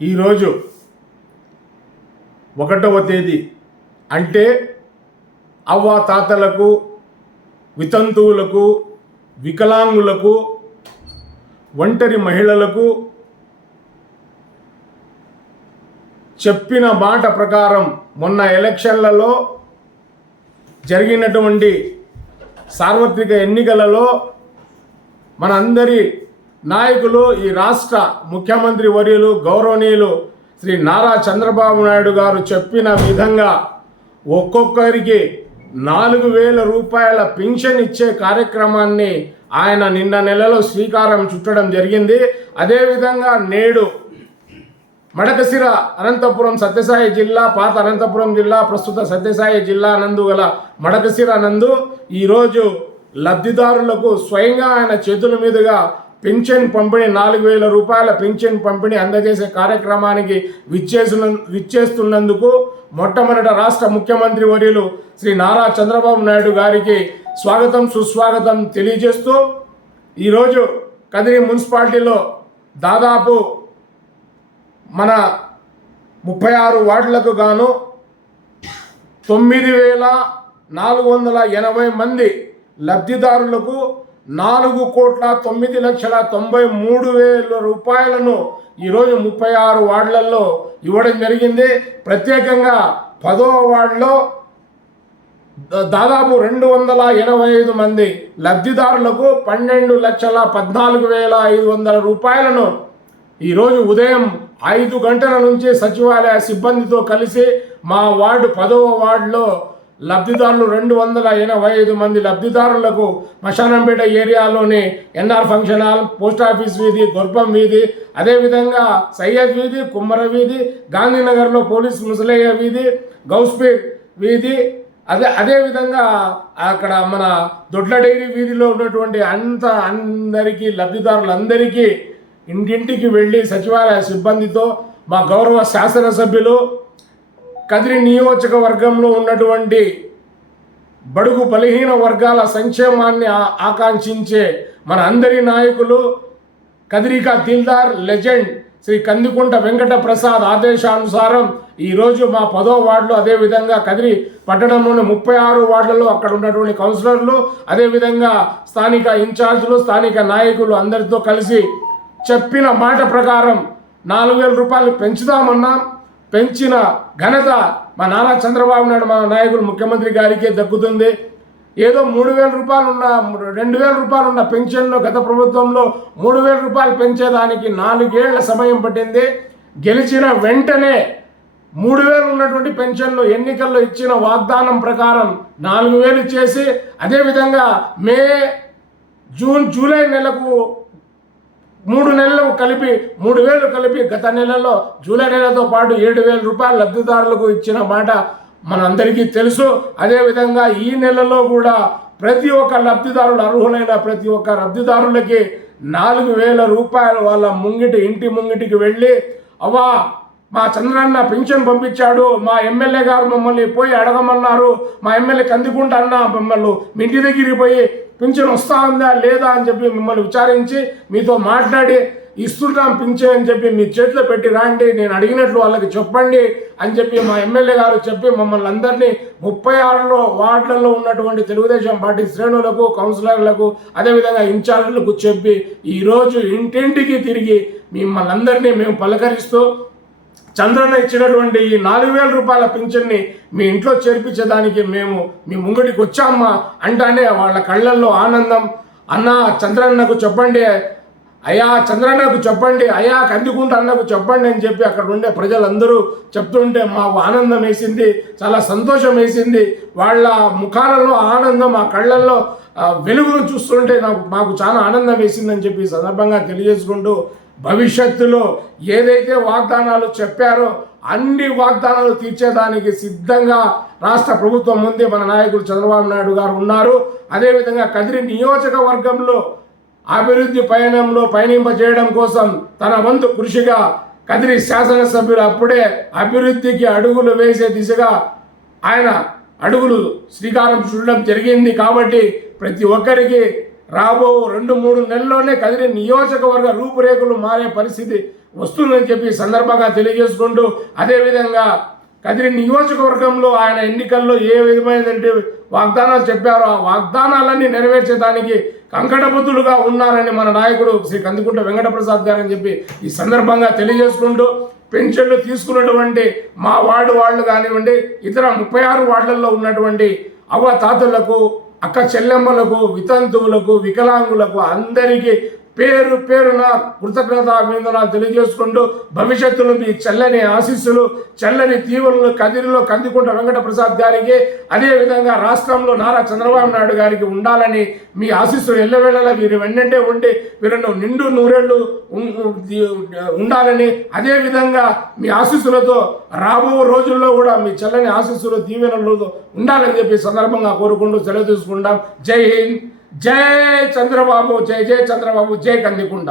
ఈరోజు ఒకటవ తేదీ అంటే అవ్వ తాతలకు వితంతువులకు వికలాంగులకు ఒంటరి మహిళలకు చెప్పిన మాట ప్రకారం మొన్న ఎలక్షన్లలో జరిగినటువంటి సార్వత్రిక ఎన్నికలలో మనందరి నాయకులు ఈ రాష్ట్ర ముఖ్యమంత్రి వర్యులు గౌరవనీయులు శ్రీ నారా చంద్రబాబు నాయుడు గారు చెప్పిన విధంగా ఒక్కొక్కరికి నాలుగు వేల రూపాయల పింఛన్ ఇచ్చే కార్యక్రమాన్ని ఆయన నిన్న నెలలో శ్రీకారం చుట్టడం జరిగింది. అదేవిధంగా నేడు మడకసిర అనంతపురం సత్యసాయి జిల్లా పాత అనంతపురం జిల్లా ప్రస్తుత సత్యసాయి జిల్లా నందు గల మడకసిర నందు ఈరోజు లబ్ధిదారులకు స్వయంగా ఆయన చేతుల మీదుగా పింఛన్ పంపిణీ నాలుగు వేల రూపాయల పింఛన్ పంపిణీ అందజేసే కార్యక్రమానికి విచ్చేసిన విచ్చేస్తున్నందుకు మొట్టమొదట రాష్ట్ర ముఖ్యమంత్రి వర్యులు శ్రీ నారా చంద్రబాబు నాయుడు గారికి స్వాగతం సుస్వాగతం తెలియజేస్తూ ఈరోజు కదిరి మున్సిపాలిటీలో దాదాపు మన ముప్పై ఆరు వార్డులకు గాను తొమ్మిది వేల నాలుగు వందల ఎనభై మంది లబ్ధిదారులకు నాలుగు కోట్ల తొమ్మిది లక్షల తొంభై మూడు వేల రూపాయలను ఈరోజు ముప్పై ఆరు వార్డులలో ఇవ్వడం జరిగింది. ప్రత్యేకంగా పదవ వార్డులో దాదాపు రెండు వందల ఎనభై ఐదు మంది లబ్ధిదారులకు పన్నెండు లక్షల పద్నాలుగు వేల ఐదు వందల రూపాయలను ఈరోజు ఉదయం ఐదు గంటల నుంచి సచివాలయ సిబ్బందితో కలిసి మా వార్డు పదవ వార్డులో లబ్ధిదారులు రెండు వందల ఎనభై ఐదు మంది లబ్ధిదారులకు మశానంపేట ఏరియాలోని NR function hall post office వీధి గొర్పం వీధి అదేవిధంగా సయ్యద్ వీధి కుమ్మర వీధి గాంధీనగర్లో పోలీస్ ముసలయ్య వీధి గౌస్పేట్ వీధి అదే అదేవిధంగా అక్కడ మన దొడ్ల డైరీ వీధిలో ఉన్నటువంటి అంత అందరికీ లబ్ధిదారులందరికీ ఇంటింటికి వెళ్ళి సచివాలయ సిబ్బందితో మా గౌరవ శాసనసభ్యులు కదిరి నియోజకవర్గంలో ఉన్నటువంటి బడుగు బలహీన వర్గాల సంక్షేమాన్ని ఆకాంక్షించే మన అందరి నాయకులు కదిరికా దిల్దార్ లెజెండ్ శ్రీ కందికుంట వెంకట ప్రసాద్ ఆదేశానుసారం ఈరోజు మా పదో వార్డులో అదేవిధంగా కదిరి పట్టణంలోని ముప్పై ఆరు వార్డులలో అక్కడ ఉన్నటువంటి కౌన్సిలర్లు అదేవిధంగా స్థానిక ఇన్ఛార్జీలు స్థానిక నాయకులు అందరితో కలిసి చెప్పిన మాట ప్రకారం నాలుగు వేల రూపాయలు పెంచుదామన్నాం. పెంచిన ఘనత మా నానా చంద్రబాబు నాయుడు మా నాయకులు ముఖ్యమంత్రి గారికే దక్కుతుంది. ఏదో మూడు వేల రూపాయలు ఉన్న రెండు వేల రూపాయలు ఉన్న పెన్షన్లో గత ప్రభుత్వంలో మూడు వేల రూపాయలు పెంచేదానికి నాలుగేళ్ళ సమయం పట్టింది. గెలిచిన వెంటనే మూడు వేలు ఉన్నటువంటి పెన్షన్లు ఎన్నికల్లో ఇచ్చిన వాగ్దానం ప్రకారం నాలుగు వేలు చేసి అదేవిధంగా మే జూన్ జూలై నెలకు మూడు నెలలు కలిపి మూడు వేలు కలిపి గత నెలలో జూలై నెలతో పాటు ఏడు వేల రూపాయలు లబ్ధిదారులకు ఇచ్చిన మాట మనందరికీ తెలుసు. అదేవిధంగా ఈ నెలలో కూడా ప్రతి ఒక్క లబ్ధిదారులు అర్హులైన ప్రతి ఒక్క లబ్ధిదారులకి నాలుగు వేల రూపాయలు వాళ్ళ ముంగిటి ఇంటి ముంగిటికి వెళ్ళి అవ్వా మా చంద్రన్న పింఛన్ పంపించాడు. మా ఎమ్మెల్యే గారు మమ్మల్ని పోయి అడగమన్నారు. మా ఎమ్మెల్యే కందికుంట అన్న మమ్మల్ని మీ ఇంటి దగ్గరికి పోయి పింఛన్ వస్తా ఉందా లేదా అని చెప్పి మిమ్మల్ని విచారించి మీతో మాట్లాడి ఇస్తున్నాం పింఛన్ అని చెప్పి మీ చేతిలో పెట్టి రాండి నేను అడిగినట్లు వాళ్ళకి చెప్పండి అని చెప్పి మా ఎమ్మెల్యే గారు చెప్పి మమ్మల్ని అందరినీ ముప్పై ఆరులో వార్డులలో ఉన్నటువంటి తెలుగుదేశం పార్టీ శ్రేణులకు కౌన్సిలర్లకు అదేవిధంగా ఇన్ఛార్జీలకు చెప్పి ఈరోజు ఇంటింటికి తిరిగి మిమ్మల్ని అందరినీ మేము పలకరిస్తూ చంద్రన్న ఇచ్చినటువంటి ఈ నాలుగు వేల రూపాయల పింఛన్ని మీ ఇంట్లో చేర్పించేదానికి మేము మీ ముంగడికి వచ్చామ్మా అంటానే వాళ్ళ కళ్ళల్లో ఆనందం. అన్న చంద్రన్నకు చెప్పండి. అయ్యా చంద్రన్నకు చెప్పండి అయ్యా కందికుంట అన్నకు చెప్పండి అని చెప్పి అక్కడ ఉండే ప్రజలందరూ చెప్తుంటే మాకు ఆనందం వేసింది చాలా సంతోషం వేసింది. వాళ్ళ ముఖాలలో ఆనందం ఆ కళ్ళల్లో వెలుగును చూస్తుంటే నాకు మాకు చాలా ఆనందం వేసిందని చెప్పి సందర్భంగా తెలియజేసుకుంటూ భవిష్యత్తులో ఏదైతే వాగ్దానాలు చెప్పారో అన్ని వాగ్దానాలు తీర్చేదానికి సిద్ధంగా రాష్ట్ర ప్రభుత్వం ముందే మన నాయకులు చంద్రబాబు నాయుడు గారు ఉన్నారు. అదేవిధంగా కదిరి నియోజకవర్గంలో అభివృద్ధి పయనంలో పయనింపజేయడం కోసం తన వంతు కృషిగా కదిరి శాసనసభ్యులు అప్పుడే అభివృద్ధికి అడుగులు వేసే దిశగా ఆయన అడుగులు శ్రీకారం చూడడం జరిగింది కాబట్టి ప్రతి ఒక్కరికి రాబో రెండు మూడు నెలల్లోనే కదిరి నియోజకవర్గ రూపురేఖలు మారే పరిస్థితి వస్తుందని చెప్పి సందర్భంగా తెలియజేసుకుంటూ అదేవిధంగా కదిరి నియోజకవర్గంలో ఆయన ఎన్నికల్లో ఏ విధమైనటువంటి వాగ్దానాలు చెప్పారో ఆ వాగ్దానాలన్నీ నెరవేర్చేదానికి కంకటబుద్ధులుగా ఉన్నారని మన నాయకుడు శ్రీ కందుకుంట వెంకటప్రసాద్ గారు అని చెప్పి ఈ సందర్భంగా తెలియజేసుకుంటూ పెన్షన్లు తీసుకున్నటువంటి మా వార్డు వాళ్ళు కానివ్వండి ఇతర ముప్పై ఆరు వార్డులలో ఉన్నటువంటి అవ్వ తాతలకు అక్క చెల్లెమ్మలకు వితంతువులకు వికలాంగులకు అందరికీ పేరు పేరున కృతజ్ఞత కృతజ్ఞతాభివందనాలు తెలియజేసుకుంటూ భవిష్యత్తులో మీ చల్లని ఆశీస్సులు చల్లని తీవ్రలు కదిరిలో కందికుంట వెంకట ప్రసాద్ గారికి అదేవిధంగా రాష్ట్రంలో నారా చంద్రబాబు నాయుడు గారికి ఉండాలని మీ ఆశీస్సులు ఎల్లవేళలా వీరు వెన్నంటే ఉండి వీరిను నిండు నూరేళ్ళు ఉండాలని అదేవిధంగా మీ ఆశీస్సులతో రాబో రోజుల్లో కూడా మీ చల్లని ఆశీస్సులు దీవెనలతో ఉండాలని చెప్పి సందర్భంగా కోరుకుంటూ సెలవు తీసుకుంటాం. జై హింద్. జై చంద్రబాబు జై జై చంద్రబాబు జై కందికుండ.